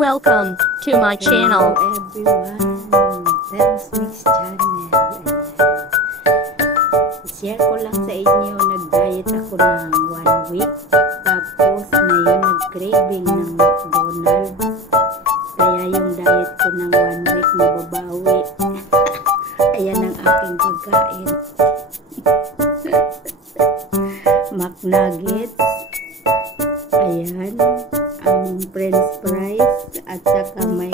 Welcome to my channel. Everyone, Ter's Mix Channel. Share ko lang sa inyo, nag-diet ako ng 1 week. Tapos ngayon nag-craving ng McDonald's. Kaya yung diet ko ng 1 week mababawi. Ayan ang aking pagkain. McNuggets. Ayan. Ang french fries. At saka may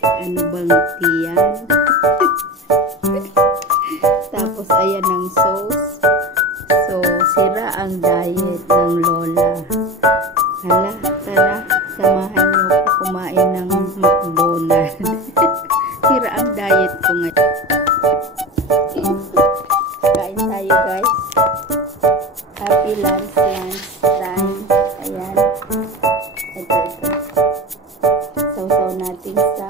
ano bang tiyan. Tapos ayan ang sauce. So, sira ang diet ng lola. Hala, tara, samahan niyo ko kumain ng McDonald's. Sira ang diet ko ngayon. Kain tayo guys. Happy lunch time. Ayan. Ito. Sausaw natin sa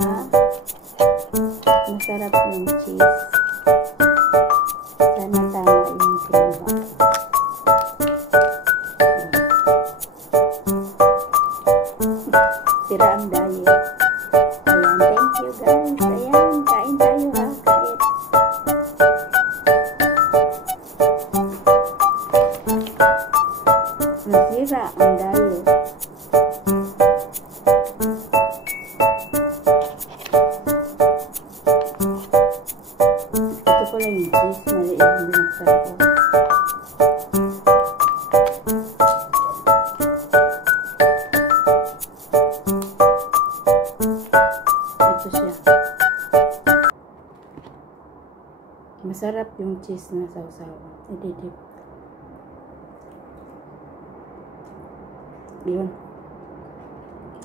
masarap yung cheese. Sana tama yung kinuha. Sira ang diet. Ayan, thank you guys. Ayan, kain tayo ha. Kain. Nasira ang diet. Ito pala yung cheese. Maliit yung binaksan ko. Ito siya. Masarap yung cheese na sausawan. Ididip. Yun.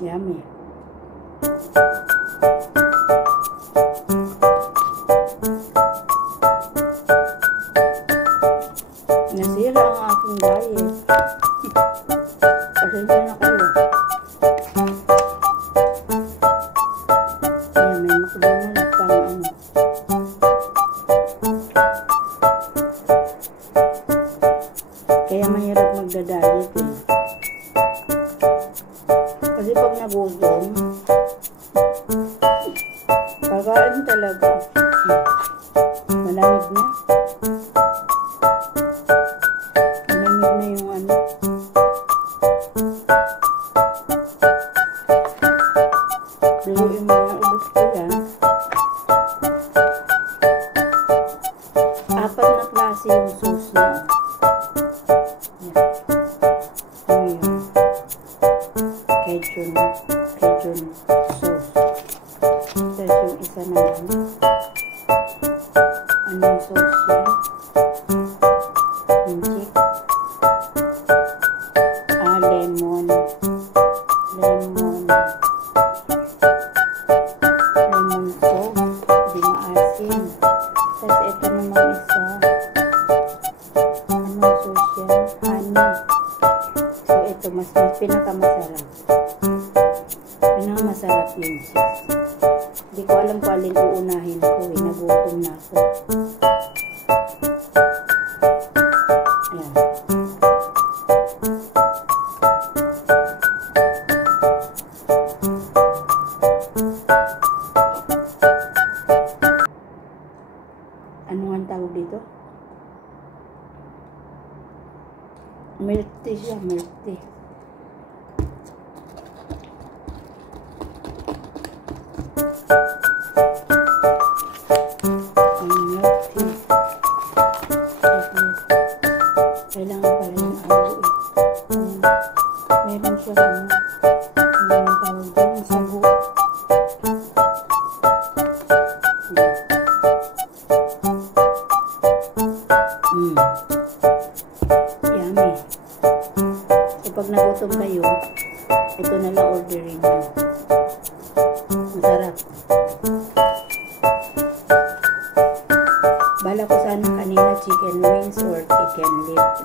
Yummy. Nasira ang aking diet. Pasensya na kayo. Ayan, may McDonald's pang ano. Kaya mahirap magda-diet eh. Kasi pag nagutom, kakain talaga. Malamig na. Malamig na yung ano. Pero yung mga ubos ko yan, 4 na klase yung sauce na. Ayan. Cajun sauce. Tapos yung isa naman. Anong sauce yan? Inchik. Lemon. Lemon sauce. Hindi maasin. Tapos ito naman isa. Anong sauce yan? Honey. So ito mas pinakamasarap. Pinakamasarap yung cheese. Hindi ko alam kung alin uunahin ko eh. Nagutom na ako. Ayan. Ano nga ang tawag dito? Milk tea siya, milk tea. Ang milk tea. Kailangan pala yung alo eh. Meron siya ano. Ano ang tawag dyan? Sago. Yummy. So pag nagutom kayo, ito na lang orderin mo. Masarap. Bala ko sana kanina chicken wings or chicken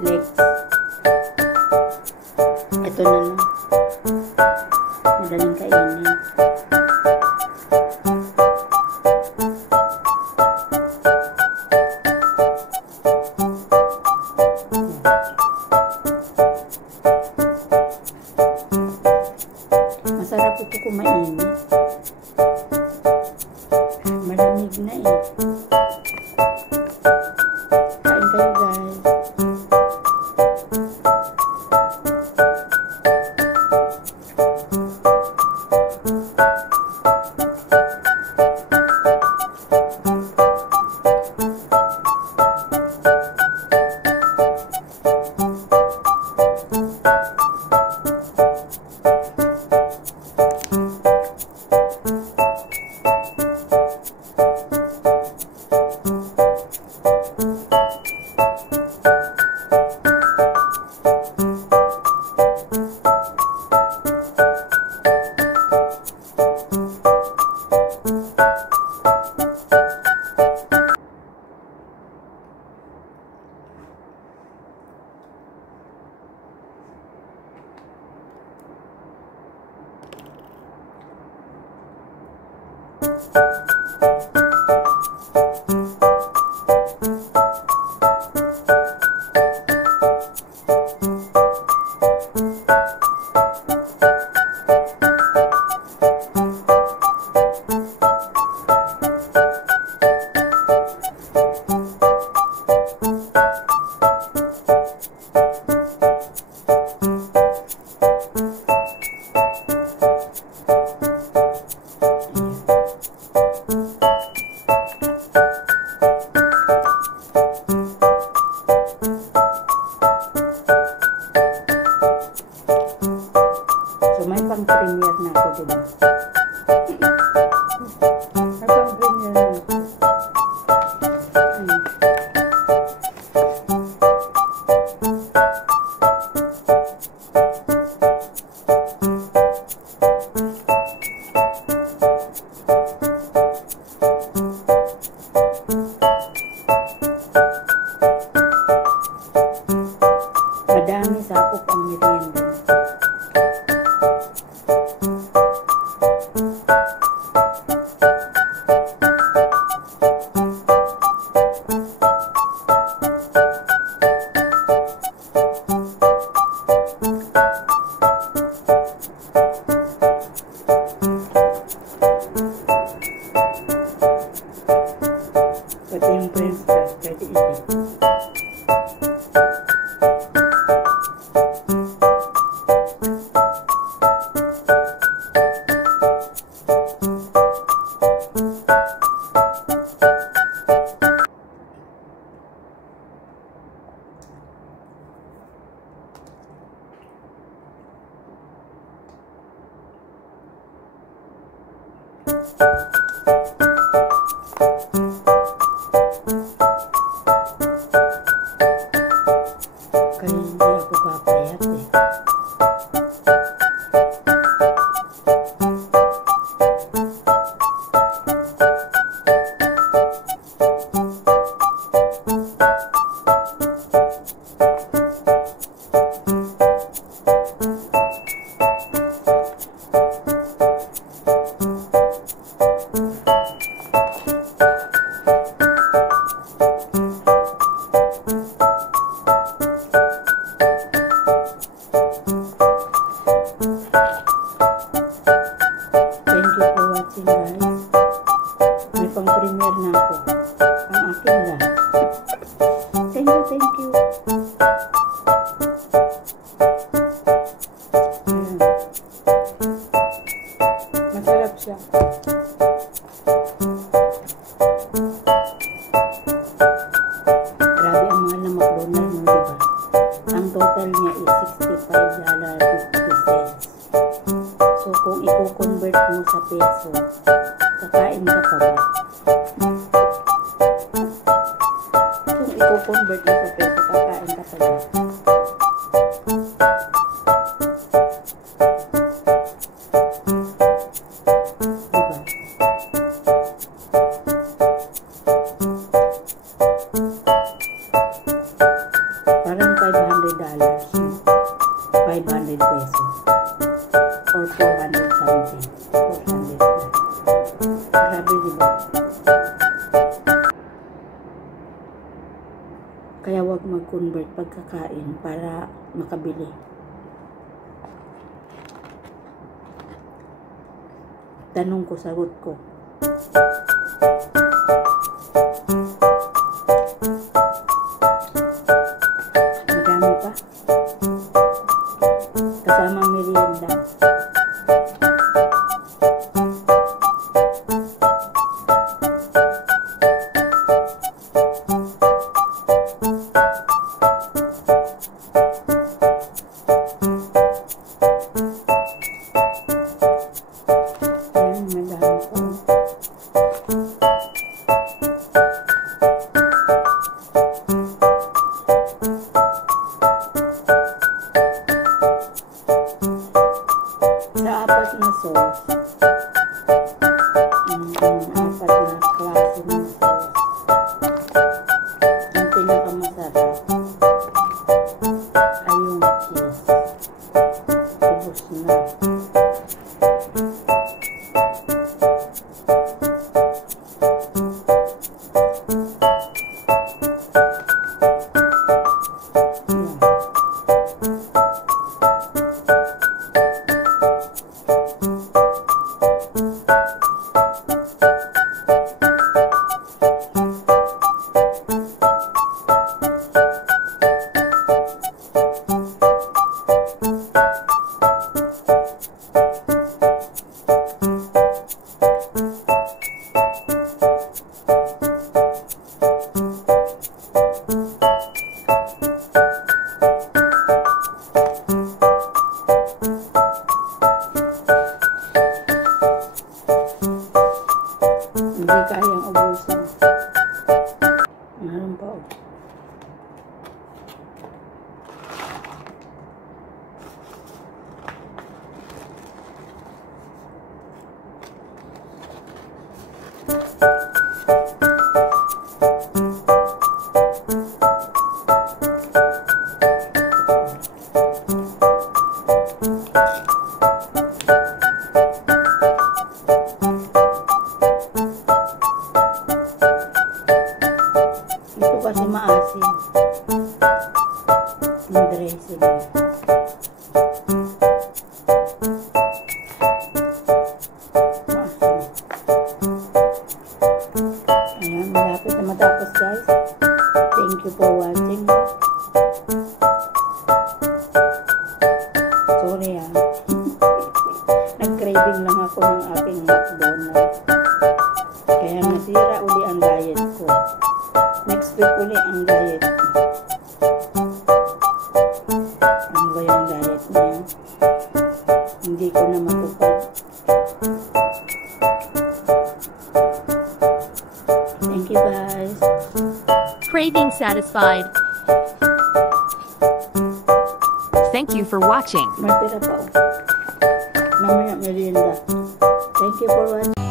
legs. Ito na lang. Madaling kainin. Malamig na eh. Kain kayo guys. So, may pang-premiere na ako, diba? May pang-premiere na ako. Madami sakop ang merienda. Pati yung French fries, pwede ito. Kaya hindi ako papayat eh. Thank you for watching guys. May pang-premiere na ako. Ang akin lang. Thank you, thank you. Ayan. Masarap siya. Grabe ang mahal ng McDonald's mo, diba? Ang total niya is $65.50. So, kung i-convert mo sa peso, kakain ka pa ba? Kung i-convert mo sa peso, kakain ka pa ba? Diba? Parang $500. 500 pesos. Or 400 something. 400 plus. Grabe, diba? Kaya wag mag-convert pagkakain para makabili. Tanong ko, sagot ko. Madami pa. Kasama merienda. Ayan, madami pa. Sa apat na sauce, apat na klase ng sauce, ang pinakamasarap ay yung cheese. Ubus na. Hindi kayang ubusin. Meron pa. Ito kasi maasim. Yung dressing. Maasim. Ayan, malapit na matapos guys. Thank you for watching. Sorry nag-craving lang ako ng aking McDonald's. Kaya nasira uli ang diet ko. Next week uli ang diet ko. Ano ba yung diet na yan? Hindi ko na matupad. Thank you guys. Craving satisfied. Thank you for watching. Matira pa. Mamaya merienda. Thank you for watching.